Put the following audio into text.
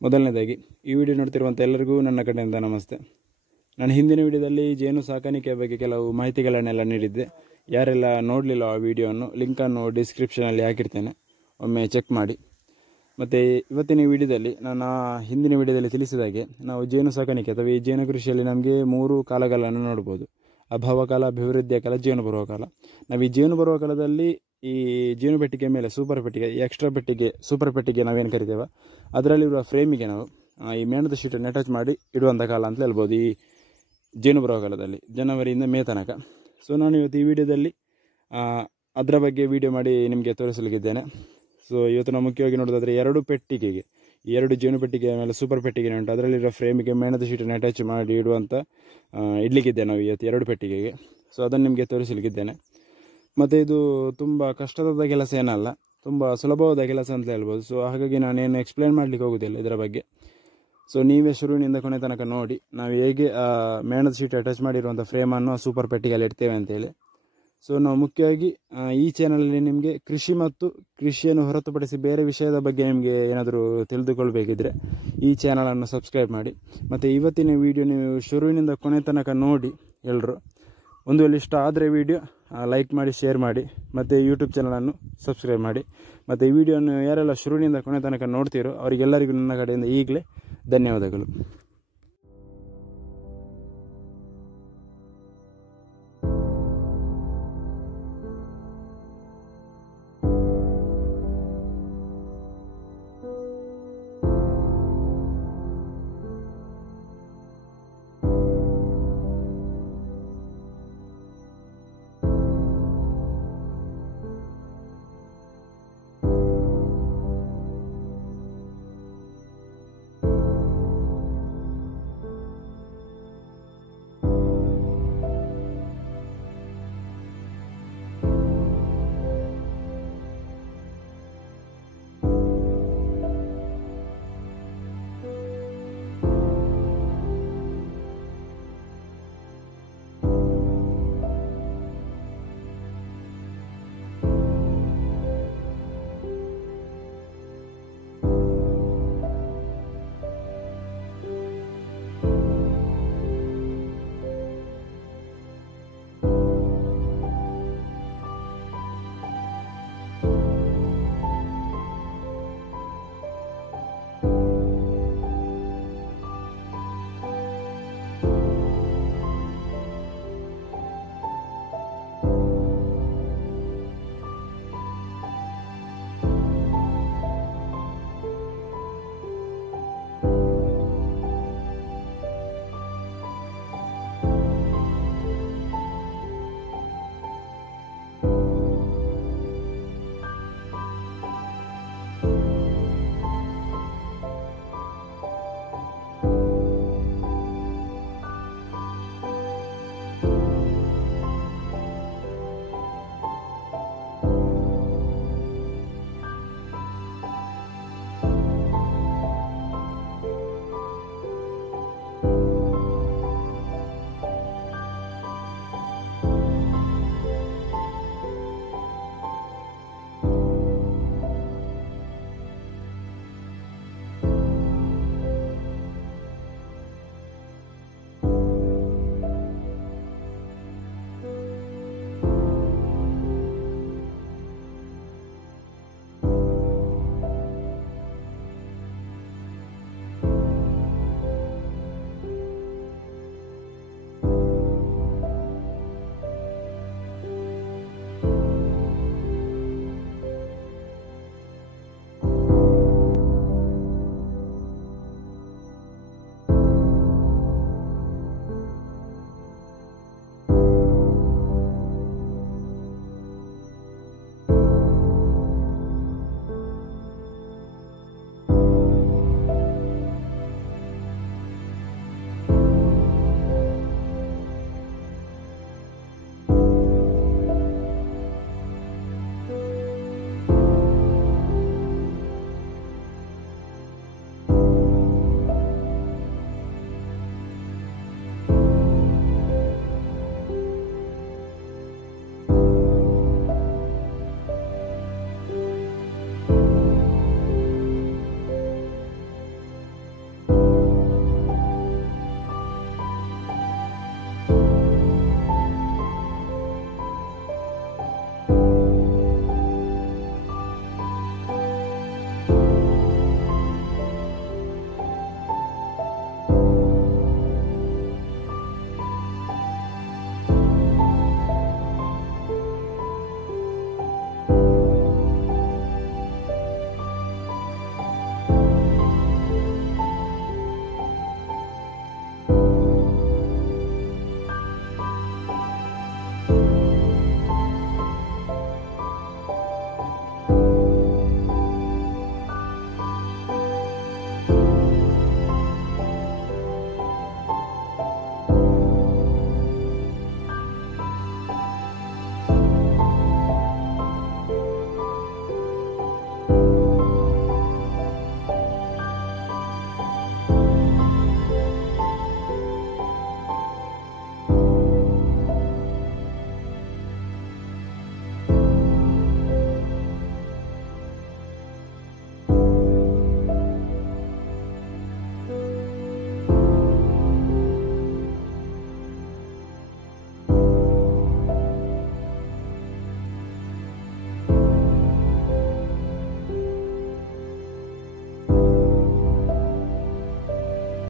ಮೊದಲನೇದಾಗಿ ಈ ವಿಡಿಯೋ ನೋಡ್ತಿರುವಂಥ ಎಲ್ಲರಿಗೂ ನನ್ನ ಕಡೆಯಿಂದ ನಮಸ್ತೆ. ನಾನು ಹಿಂದಿನ ವಿಡಿಯೋದಲ್ಲಿ ಜೇನು ಸಾಕಾಣಿಕೆಯ ಬಗ್ಗೆ ಕೆಲವು ಮಾಹಿತಿಗಳನ್ನೆಲ್ಲ ನೀಡಿದ್ದೆ. ಯಾರೆಲ್ಲ ನೋಡಲಿಲ್ಲ ಆ ವಿಡಿಯೋವನ್ನು ಲಿಂಕನ್ನು ಡಿಸ್ಕ್ರಿಪ್ಷನಲ್ಲಿ ಹಾಕಿರ್ತೇನೆ, ಒಮ್ಮೆ ಚೆಕ್ ಮಾಡಿ. ಮತ್ತು ಇವತ್ತಿನ ವಿಡಿಯೋದಲ್ಲಿ ನಾನು ಹಿಂದಿನ ವಿಡಿಯೋದಲ್ಲಿ ತಿಳಿಸಿದಾಗೆ ನಾವು ಜೇನು ಸಾಕಾಣಿಕೆ ಅಥವಾ ಈ ಜೇನು ಕೃಷಿಯಲ್ಲಿ ನಮಗೆ 3 ಕಾಲಗಳನ್ನು ನೋಡ್ಬೋದು. ಅಭಾವ ಕಾಲ, ಅಭಿವೃದ್ಧಿಯ ಕಾಲ, ಜೇನು ಬರುವ ಕಾಲ. ನಾವು ಈ ಜೇನು ಬರುವ ಕಾಲದಲ್ಲಿ ಈ ಜೇನು ಪೆಟ್ಟಿಗೆ ಮೇಲೆ ಸೂಪರ್ ಪೆಟ್ಟಿಗೆ, ಎಕ್ಸ್ಟ್ರಾ ಪೆಟ್ಟಿಗೆ, ಸೂಪರ್ ಪೆಟ್ಟಿಗೆ ನಾವೇನು ಕರಿತೇವೆ ಅದರಲ್ಲಿರುವ ಫ್ರೇಮಿಗೆ ನಾವು ಈ ಮೇಣದ ಶೀಟನ್ನು ಅಟ್ಯಾಚ್ ಮಾಡಿ ಇಡುವಂಥ ಕಾಲ ಅಂತ ಹೇಳ್ಬೋದು ಈ ಜೇನು ಬರುವ ಕಾಲದಲ್ಲಿ, ಜನವರಿಯಿಂದ ಮೇ ತನಕ. ಸೊ ನಾನು ಇವತ್ತು ಈ ವಿಡಿಯೋದಲ್ಲಿ ಅದರ ಬಗ್ಗೆ ವಿಡಿಯೋ ಮಾಡಿ ನಿಮಗೆ ತೋರಿಸಲಿಕ್ಕಿದ್ದೇನೆ. ಸೊ ಇವತ್ತು ನಾವು ಮುಖ್ಯವಾಗಿ ನೋಡೋದಾದರೆ 2 ಪೆಟ್ಟಿಗೆಗೆ, ಈ 2 ಜೇನು ಪೆಟ್ಟಿಗೆ ಮೇಲೆ ಸೂಪರ್ ಪೆಟ್ಟಿಗೆ ಉಂಟು, ಅದರಲ್ಲಿರೋ ಫ್ರೇಮಿಗೆ ಮೇಣದ ಶೀಟನ್ನು ಅಟ್ಯಾಚ್ ಮಾಡಿ ಇಡುವಂಥ ಇಡ್ಲಿಕ್ಕಿದ್ದೇನೆ ನಾವು ಇವತ್ತು 2 ಪೆಟ್ಟಿಗೆಗೆ. ಸೊ ಅದನ್ನು ನಿಮಗೆ ತೋರಿಸಲಿಕ್ಕಿದ್ದೇನೆ. ಮತ್ತು ಇದು ತುಂಬ ಕಷ್ಟದ ಕೆಲಸ ಏನಲ್ಲ, ತುಂಬ ಸುಲಭವಾದ ಕೆಲಸ ಅಂತ ಹೇಳ್ಬೋದು. ಸೊ ಹಾಗಾಗಿ ನಾನೇನು ಎಕ್ಸ್ಪ್ಲೇನ್ ಮಾಡಲಿಕ್ಕೆ ಹೋಗೋದಿಲ್ಲ ಇದರ ಬಗ್ಗೆ. ಸೊ ನೀವೇ ಶುರುವಿನಿಂದ ಕೊನೆ ತನಕ ನೋಡಿ ನಾವು ಹೇಗೆ ಮೇಣದ ಶೀಟ್ ಅಟ್ಯಾಚ್ ಮಾಡಿರುವಂಥ ಫ್ರೇಮನ್ನು ಸೂಪರ್ ಪೆಟ್ಟಿಗೆಯಲ್ಲಿ ಇಡ್ತೇವೆ ಅಂತೇಳಿ. ಸೊ ನಾವು ಮುಖ್ಯವಾಗಿ ಈ ಚಾನಲಲ್ಲಿ ನಿಮಗೆ ಕೃಷಿ ಮತ್ತು ಕೃಷಿಯನ್ನು ಹೊರತುಪಡಿಸಿ ಬೇರೆ ವಿಷಯದ ಬಗ್ಗೆ ನಿಮಗೆ ಏನಾದರೂ ತಿಳಿದುಕೊಳ್ಬೇಕಿದ್ರೆ ಈ ಚಾನಲನ್ನು ಸಬ್ಸ್ಕ್ರೈಬ್ ಮಾಡಿ. ಮತ್ತು ಇವತ್ತಿನ ವಿಡಿಯೋ ನೀವು ಶುರುವಿನಿಂದ ಕೊನೆ ತನಕ ನೋಡಿ ಎಲ್ಲರೂ. ಒಂದು ವೇಳೆ ಇಷ್ಟ ಆದರೆ ವಿಡಿಯೋ ಲೈಕ್ ಮಾಡಿ, ಶೇರ್ ಮಾಡಿ, ಮತ್ತು ಯೂಟ್ಯೂಬ್ ಚಾನಲನ್ನು ಸಬ್ಸ್ಕ್ರೈಬ್ ಮಾಡಿ. ಮತ್ತು ಈ ವಿಡಿಯೋವನ್ನು ಯಾರೆಲ್ಲ ಶುರುವಿನಿಂದ ಕೊನೆ ತನಕ ನೋಡ್ತೀರೋ ಅವರಿಗೆಲ್ಲರಿಗೂ ನನ್ನ ಕಡೆಯಿಂದ ಈಗಲೇ ಧನ್ಯವಾದಗಳು.